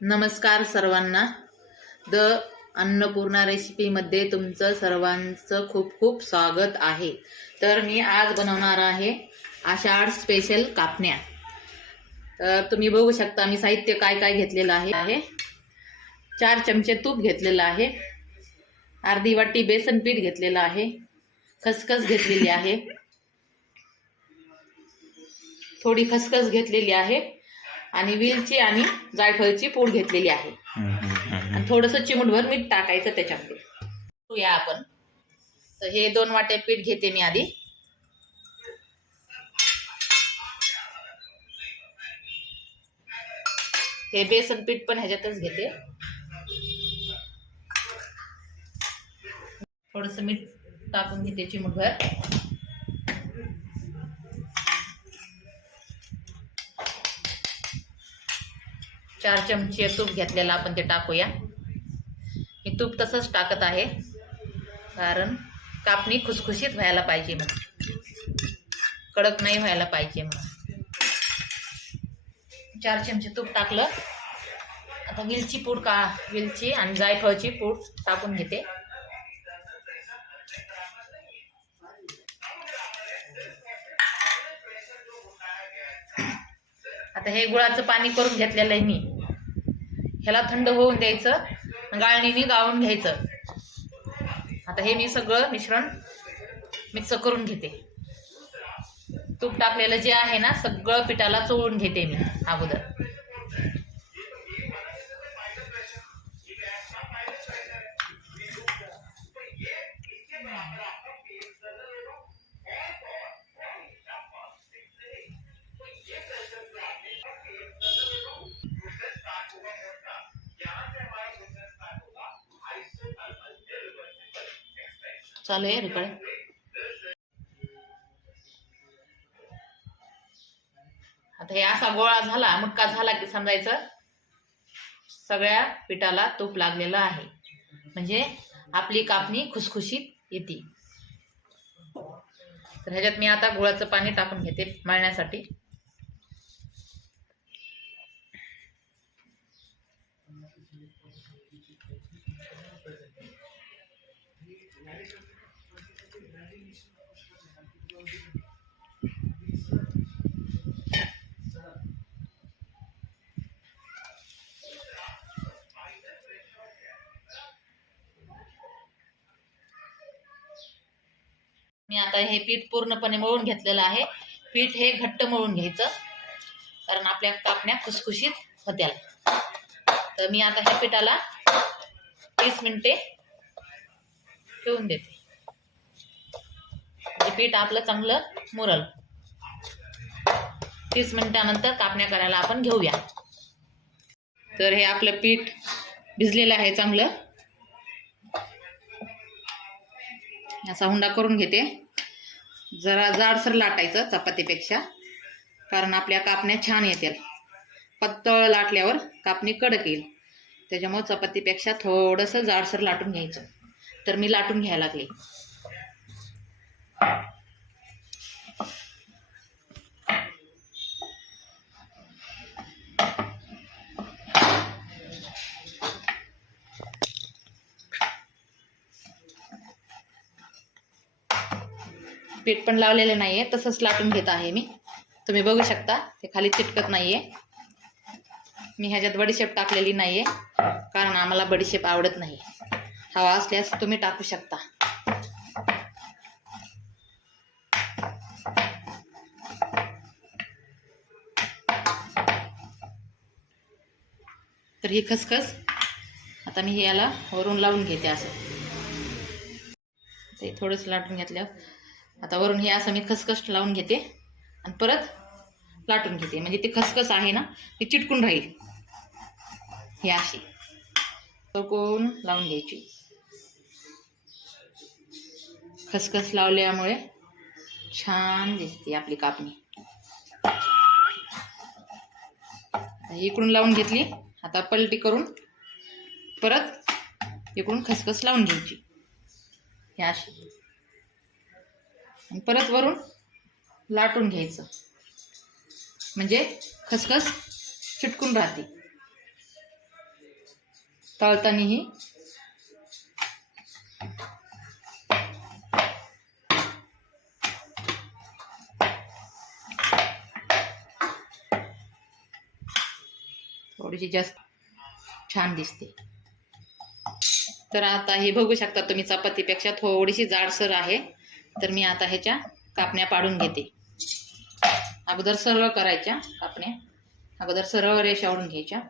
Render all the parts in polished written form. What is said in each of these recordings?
नमस्कार सर्वांना. द अन्नपूर्णा रेसिपीमध्ये तुमचं सर्वांचं खूप खूप स्वागत आहे. तर मी आज बनवणार आहे आषाढ स्पेशल कापण्या. तर तुम्ही बघू शकता मी साहित्य काय काय घेतलेलं आहे. 4 चमचे तूप घेतलेलं आहे, अर्धी वाटी बेसन पीठ घेतलेलं आहे, खसखस घेतलेली आहे, थोडी खसखस घेतलेली आहे आणि वेलची आणि जायफळची पूड घेतलेली आहे. आणि थोडंसं चिमूटभर मीठ टाकायचं त्याच्यामध्ये. या आपण तर हे 2 वाट्या पीठ घेते मी आधी. हे बेसन पीठ पण ह्याच्यातच घेते. थोडंसं मीठ टाकून घेते चिमूटभर. चार चमचे तूप घेतलेलं आपण ते टाकूया. मी तूप तसंच टाकत आहे कारण कापणी खुसखुशीत व्हायला पाहिजे, म्हणून कडक नाही व्हायला पाहिजे म्हणून. 4 चमचे तूप टाकलं. आता वेलची आणि जायफळची पूड टाकून घेते. आता हे गुळाचं पाणी करून घेतलेलं आहे मी. ह्याला थंड होऊन द्यायचं, गाळणीने गाळून घ्यायचं. आता हे मी सगळं मिश्रण मिक्स करून घेते. तूप टाकलेलं जे आहे ना सगळं पिठाला चोळून घेते मी अगोदर. चालू आहे रेकॉर्ड. आता हे असा गोळा झाला, मुटका झाला की समजायचं सगळ्या पिठाला तूप लागलेलं आहे, म्हणजे आपली कापणी खुसखुशीत येते. तर ह्याच्यात मी आता गुळाचं पाणी टाकून घेते मळण्यासाठी. मी आता हे पीठ पूर्णपणे मळून घेतलेलं आहे. पीठ हे घट्ट मळून घ्यायचं कारण आपल्या कापण्या खुसखुशीत होत्या. तर मी आता ह्या पिठाला 30 मिनिटे ठेवून देते, म्हणजे पीठ आपलं चांगलं मुरल. 30 मिनिटानंतर कापण्या करायला आपण घेऊया. तर हे आपलं पीठ भिजलेलं आहे चांगलं. असा हुंडा करून घेते. जरा जाडसर लाटायचं चपातीपेक्षा, कारण आपल्या कापण्या छान येतील. पातळ लाटल्यावर कापणी कडक येईल, त्याच्यामुळे चपातीपेक्षा थोडंसं जाडसर लाटून घ्यायचं. तर मी लाटून घ्यायला लागले. पीठ पण लावलेलं नाहीये, तसंच लाटून घेत आहे मी. तुम्ही बघू शकता ते खाली चिटकत नाहीये. मी ह्याच्यात बडीशेप टाकलेली नाहीये कारण आम्हाला बडीशेप आवडत नाही. हवा असल्यास तुम्ही टाकू शकता. तर ही खसखस आता मी याला वरून लावून घेते. असं ते थोडंसं लाटून घेतल्यावर आता वरून हे असं मी खसखस लावून घेते आणि परत लाटून घेते, म्हणजे ती खसखस आहे ना ती चिटकून राहील. ही अशी टोकून लावून घ्यायची. खसखस लावल्यामुळे छान दिसते आपली कापणी. इकडून लावून घेतली. आता पलटी करून परत इकडून खसखस लावून घ्यायची ही अशी, आणि परत वरून लाटून घ्यायचं, म्हणजे खसखस चिटकून राहते. तळतानीही थोडीशी जास्त छान दिसते. तर आता हे बघू शकता तुम्ही, चपातीपेक्षा थोडीशी जाडसर आहे. तर मी आता ह्याच्या कापण्या पाडून घेते. अगोदर सरळ करायच्या कापण्या, अगोदर सरळ रेषा ओढून घ्यायच्या.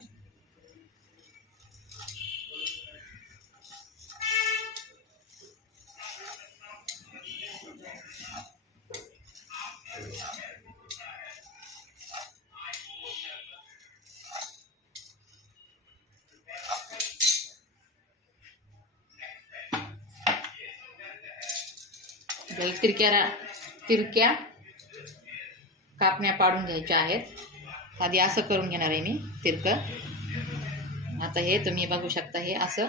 तिरक्या कापण्या पाडून घ्यायच्या आहेत. आधी असं करून घेणार आहे मी तिरकं. आता हे तुम्ही बघू शकता, हे असं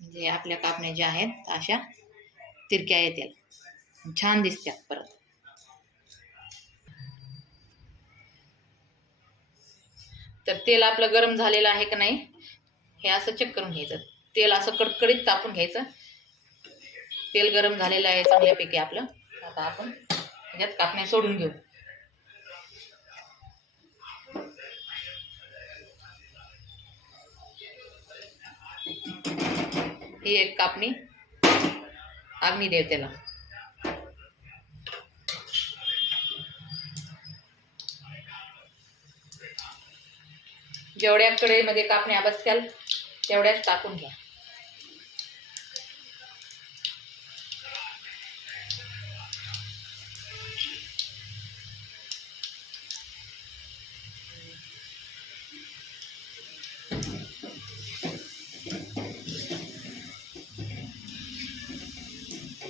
म्हणजे आपल्या कापण्या ज्या आहेत अशा तिरक्या येतील, छान दिसतात. परत तर तेल आपलं गरम झालेलं आहे का नाही हे असं चेक करून घ्यायचं. तेल असं कडकडीत तापून घ्यायचं. तेल गरम झालेलं आहे चांगल्यापैकी आपलं. आता आपण ह्यात कापण्या सोडून घेऊ. ही एक कापणी अग्नी देवतेला. जेवढ्या कढईमध्ये कापण्या बसत्याल तेवढ्याच टाकून घ्या.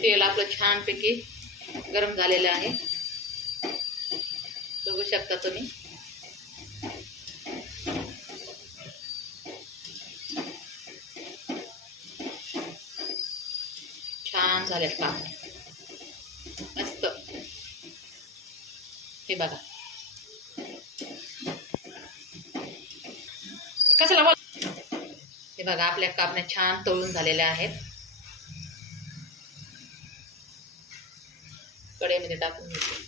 तेल आपलं छानपैकी गरम झालेलं आहे, बघू शकता तुम्ही. छान झालेत कापण्या, मस्त. हे बघा कसं लावा. हे बघा आपल्या कापण्या छान तळून झालेल्या आहेत. कढईमध्ये टाकून घेते.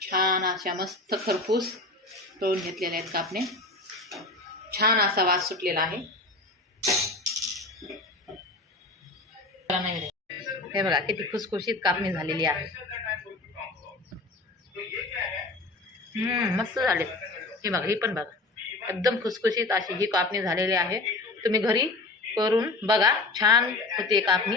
छान अशा मस्त खरपूस तळून घेतलेल्या आहेत कापण्या. छान असा वास सुटलेला आहे. हे बघा किती खुसखुशीत कापणी झालेली आहे. मस्त झाले. हे बघा, ही पण बघा एकदम खुसखुशीत अशी ही कापणी झालेली आहे. तुम्ही घरी करून बघा, छान होते कापणी.